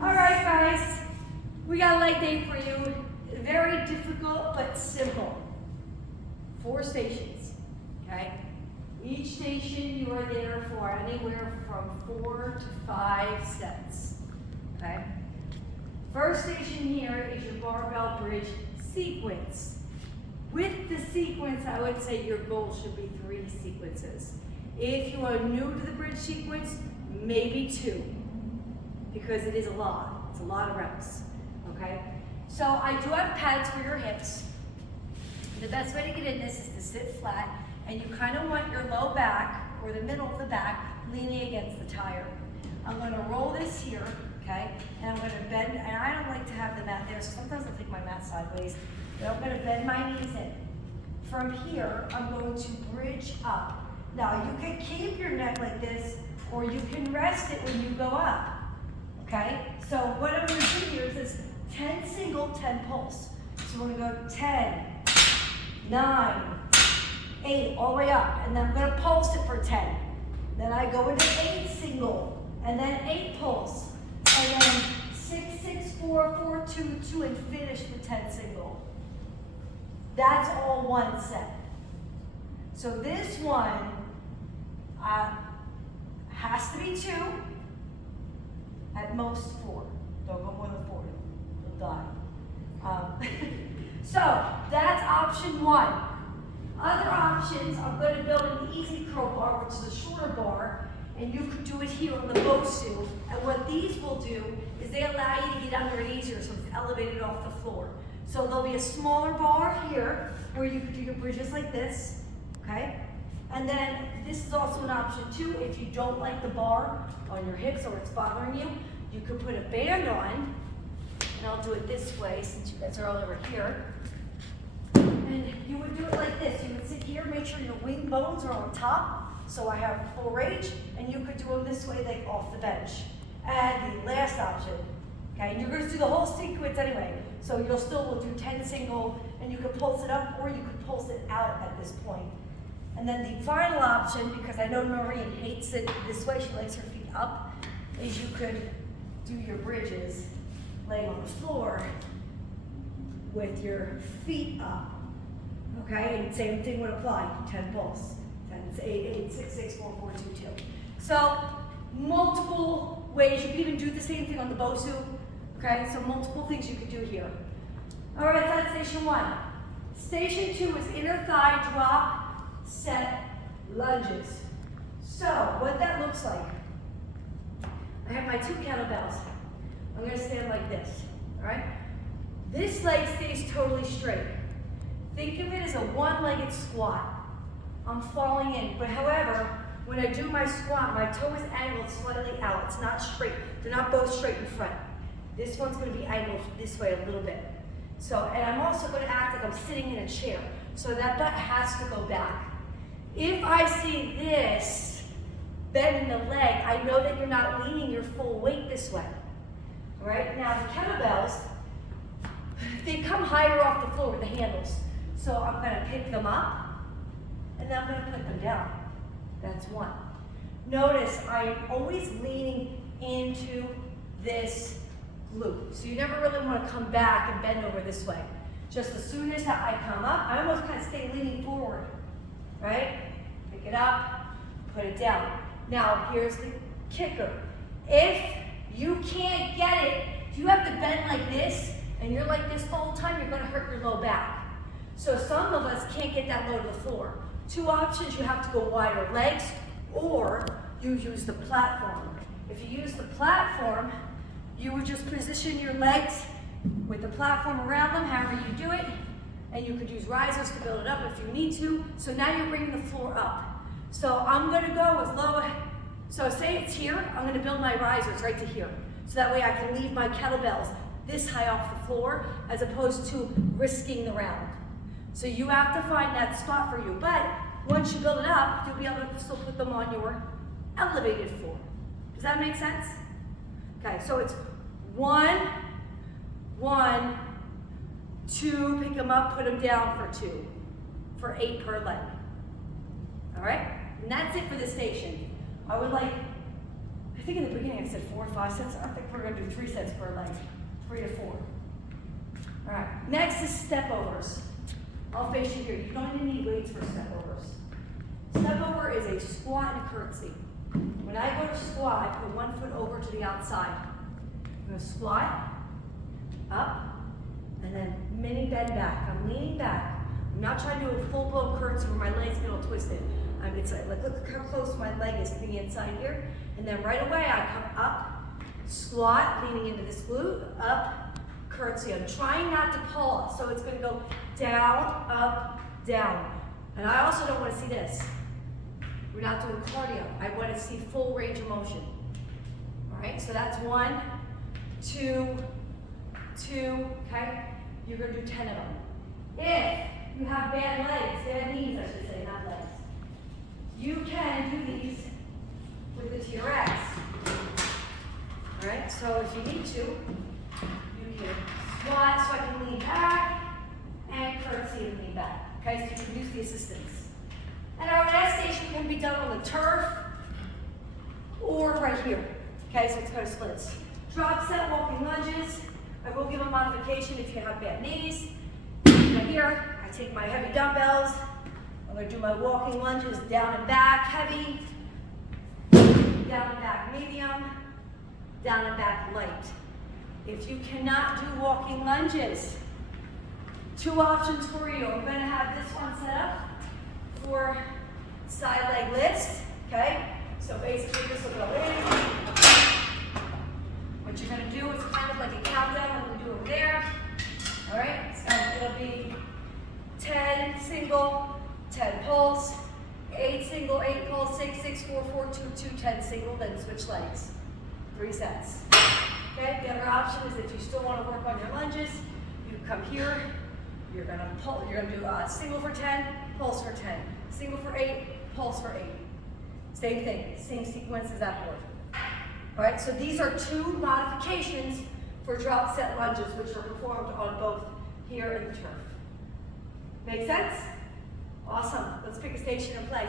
All right, guys, we got a leg day for you. Very difficult, but simple. 4 stations, okay? Each station you are there for anywhere from 4 to 5 sets, okay? First station here is your barbell bridge sequence. With the sequence, I would say your goal should be 3 sequences. If you are new to the bridge sequence, maybe 2, because it is a lot. It's a lot of reps, okay? So I do have pads for your hips. The best way to get in this is to sit flat, and you kind of want your low back, or the middle of the back, leaning against the tire. I'm gonna roll this here, okay? And I'm gonna bend, and I don't like to have the mat there, so sometimes I'll take my mat sideways, but I'm gonna bend my knees in. From here, I'm going to bridge up. Now, you can keep your neck like this, or you can rest it when you go up, okay? So what I'm gonna do here is this 10 single, 10 pulse. So we're gonna go 10, 9, 8, all the way up, and then I'm gonna pulse it for 10. Then I go into 8 single, and then 8 pulse, and then 6, 6, 4, 4, 2, 2, and finish the 10 single. That's all one set. So this one has to be 2, at most 4. Don't go more than 4, you'll die. So that's option 1. Other options, I'm going to build an easy curl bar, which is a shorter bar, and you could do it here on the Bosu. And what these will do is they allow you to get under it easier, so it's elevated off the floor. So there'll be a smaller bar here where you could do your bridges like this, okay? And then this is also an option too. If you don't like the bar on your hips or it's bothering you, you could put a band on, and I'll do it this way since you guys are all over here. And you would do it like this. You would sit here, make sure your wing bones are on top, so I have full range, and you could do them this way, like off the bench. And the last option, okay, and you're gonna do the whole sequence anyway, so you'll still will do 10 single, and you could pulse it up, or you could pulse it out at this point. And then the final option, because I know Noreen hates it this way, she likes her feet up, is you could do your bridges laying on the floor with your feet up. Okay, and same thing would apply, 10 pulse, 10, 8, 8, 6, 6, 4, 4, 2, 2. So, multiple ways, you can even do the same thing on the Bosu, okay? So multiple things you could do here. All right, that's station 1. Station 2 is inner thigh drop, set, lunges. So, what that looks like, I have my 2 kettlebells. I'm gonna stand like this, all right? This leg stays totally straight. Think of it as a one-legged squat. I'm falling in, but however, when I do my squat, my toe is angled slightly out. It's not straight. They're not both straight in front. This one's gonna be angled this way a little bit. So, and I'm also gonna act like I'm sitting in a chair. So that butt has to go back. If I see this bend in the leg, I know that you're not leaning your full weight this way. All right, now the kettlebells, they come higher off the floor with the handles. So I'm gonna pick them up, and then I'm gonna put them down. That's 1. Notice I'm always leaning into this glute. So you never really wanna come back and bend over this way. Just as soon as I come up, I almost kind of stay leaning forward, right? Pick it up, put it down. Now, here's the kicker. If you can't get it, if you have to bend like this, and you're like this the whole time, you're gonna hurt your low back. So some of us can't get that low to the floor. 2 options, you have to go wider legs, or you use the platform. If you use the platform, you would just position your legs with the platform around them, however you do it, and you could use risers to build it up if you need to. So now you're bringing the floor up. So I'm gonna go as low, so say it's here, I'm gonna build my risers right to here. So that way I can leave my kettlebells this high off the floor, as opposed to risking the round. So you have to find that spot for you. But once you build it up, you'll be able to still put them on your elevated floor. Does that make sense? Okay, so it's 1, 1, 2, pick them up, put them down for 2, for 8 per leg. All right? And that's it for the station. I would like think in the beginning I said 4 or 5 sets. I think we're going to do 3 sets per leg, 3 to 4. All right, next is step overs. I'll face you here. You don't even need weights for step overs. Step over is a squat and a curtsy. When I go to squat, I put 1 foot over to the outside. I'm going to squat, up, and then mini bend back. I'm leaning back. I'm not trying to do a full-blown curtsy where my leg's getting all twisted. It's like, look how close my leg is to the inside here. And then right away, I come up, squat, leaning into this glute, up, curtsy. I'm trying not to pause, so it's going to go down, up, down. And I also don't want to see this. We're not doing cardio. I want to see full range of motion. All right, so that's 1, 2, 2, okay? You're going to do 10 of them. If you have bad legs, bad knees, I should say, not legs, you can do these with the TRX. All right, so if you need to, you can squat so I can lean back and curtsy and lean back. Okay, so you can use the assistance. And our last station can be done on the turf or right here. Okay, so it's kind of splits. Drop set, walking lunges. I will give a modification if you have bad knees. Right here, I take my heavy dumbbells. I'm going to do my walking lunges down and back, heavy. Down and back, medium. Down and back, light. If you cannot do walking lunges, 2 options for you. I'm going to have this one set up for side leg lifts, okay? So basically this will go in. What you're gonna do is kind of like a countdown like we do over there. All right, so it'll be 10 single, 10 pulls, 8 single, 8 pulls, 6, 6, 4, 4, 2, 2, 10 single, then switch legs. 3 sets. Okay, the other option is if you still want to work on your lunges, you come here, you're gonna pull, you're gonna do single for 10, pulse for 10. Single for 8, pulse for 8. Same thing, same sequence as that board. All right, so these are 2 modifications for drop set lunges, which are performed on both here and the turf. Make sense? Awesome. Let's pick a station and play.